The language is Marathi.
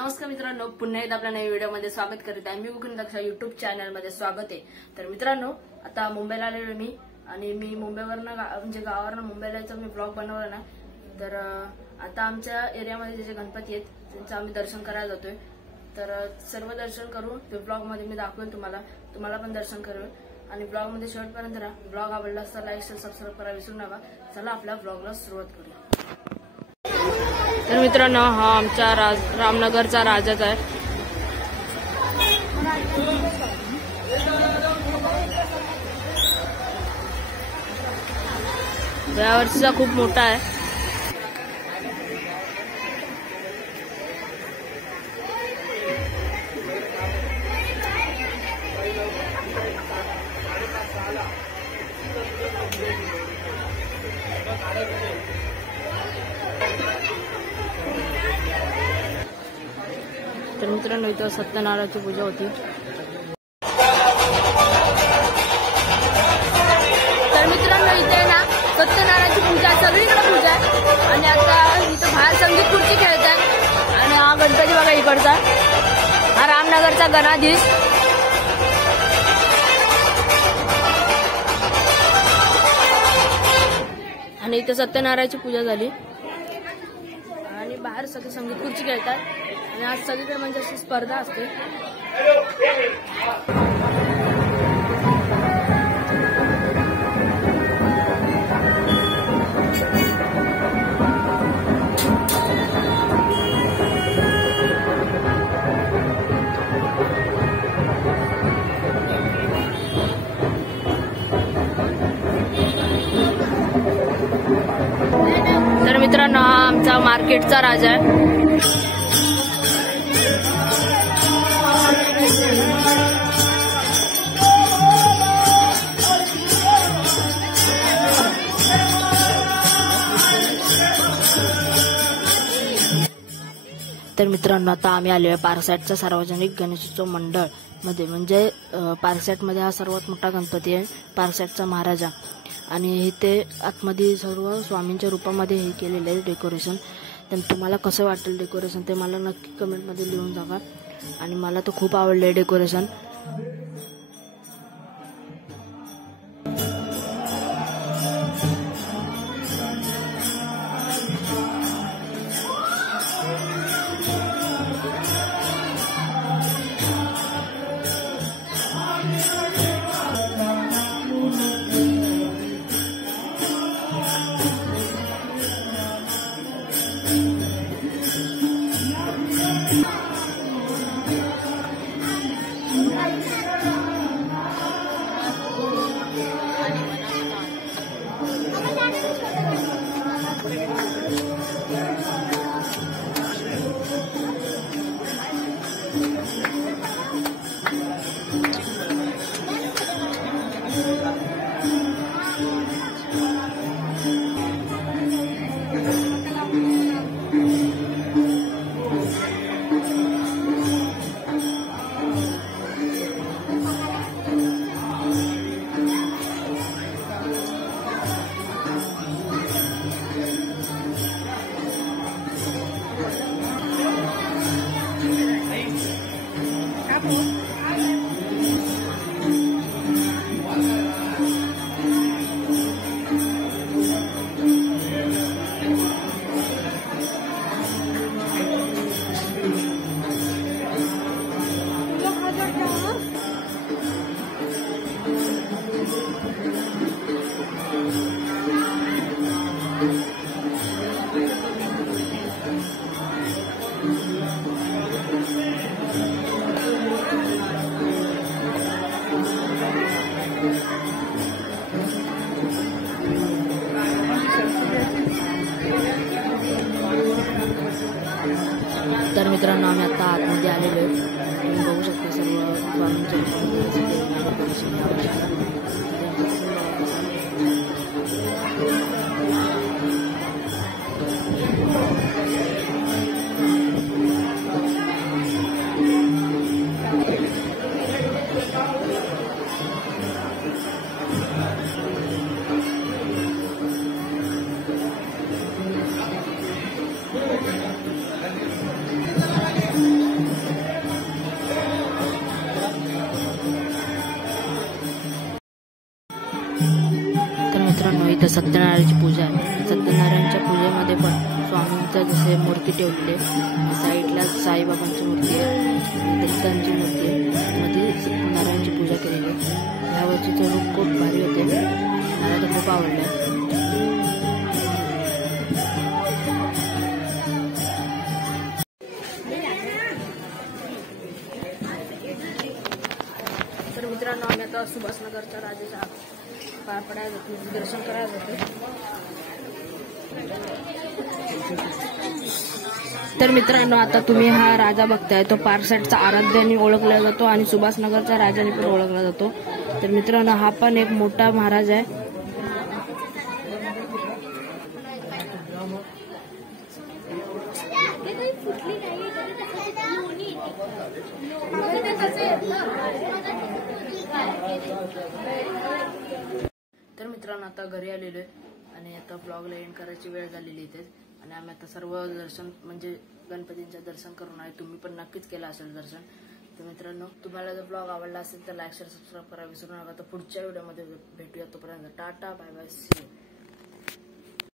नमस्कार मित्रांनो, पुन्हा एकदा आपल्या नवीन व्हिडिओमध्ये स्वागत करीत आहे। मी मुकुंद दक्ष युट्यूब चॅनलमध्ये स्वागत आहे। तर मित्रांनो, आता मुंबईला आलेलो मी आणि मी मुंबईवरनं म्हणजे गावावरनं मुंबईला यायचा मी ब्लॉग बनवला ना। तर आता आमच्या एरियामध्ये जे गणपती आहेत त्यांचं आम्ही दर्शन करायला जातोय। तर सर्व दर्शन करून ब्लॉग मध्ये मी दाखवेल तुम्हाला पण दर्शन करेल आणि ब्लॉग मध्ये शेवटपर्यंत राहा। ब्लॉग आवडला तर लाईक शेअर सबस्क्राईब करायला विसरू नका। चला आपल्या ब्लॉगला सुरुवात करूया। तर मित्रांनो, हा आमचा रामनगरचा राजाच आहे। यावर्षीचा खूप मोठा आहे। तर मित्रांनो, इथं सत्यनारायणाची पूजा होती। तर मित्रांनो, इथे ना सत्यनारायणाची पूजा सगळीकडे पूजा आहे आणि आता इथं बाहेर संगीत खुर्ची खेळतात आणि हा गणपती बघा इकडचा, हा रामनगरचा गणाधीश। आणि इथे सत्यनारायणाची पूजा झाली आणि बाहेर सगळे संगीत खुर्ची खेळतात आणि आज सगळीकडे म्हणजे अशी स्पर्धा असते। तर मित्रांनो, हा आमचा मार्केटचा राजा आहे। तर मित्रांनो, आता आम्ही आलोय पारसॅटच्या सार्वजनिक गणेशोत्सव मंडळ मध्ये, म्हणजे पारसॅटमध्ये हा सर्वात मोठा गणपती आहे, पारसॅटचा महाराजा। आणि इथे आतमध्ये सर्व स्वामींच्या रूपामध्ये हे केलेलं आहे डेकोरेशन। तर तुम्हाला कसं वाटेल डेकोरेशन ते मला नक्की कमेंटमध्ये लिहून सांगा। आणि मला तर खूप आवडलं डेकोरेशन। तर मित्रांनो, आम्ही आता आतमध्ये आलेलो आहे। तुम्ही बघू शकता सर्व स्वामींच्या सत्यनारायणाची पूजा आहे. सत्यनारायणच्या पूजेमध्ये पण स्वामींच्या जसे मूर्ती ठेवलेली आहे, साईडला साईबाबांची मूर्ती आहे, दत्तांची मूर्ती आहे, मध्ये सत्यनारायणची पूजा केलेली आहे. यावर्षीचं रूप खूप भारी होते, मला तर खूप आवडलं. तर मित्रांनो आम्ही आता सुभाषनगरच्या राजाच्या पाया पडायला जातो, दर्शन करायला जातो. तर मित्रांनो आता तुम्ही हा राजा बघताय, तो पारसटचा आराध्याने ओळखला जातो आणि सुभाषनगरचा राजाने पण ओळखला जातो. तर मित्रांनो हा पण एक मोठा महाराज आहे. तर मित्रांनो आता घरी आलेलो आहे आणि आता ब्लॉगला एंड करायची वेळ झालेली इथे आणि आम्ही आता सर्व दर्शन म्हणजे गणपतींचं दर्शन करून आहे. तुम्ही पण नक्कीच केलं असेल दर्शन. तर मित्रांनो तुम्हाला जर ब्लॉग आवडला असेल तर लाईक शेअर सबस्क्राईब करा विसरू नका. तर पुढच्या व्हिडिओमध्ये भेटूया. तोपर्यंत ta-ta bye bye see you.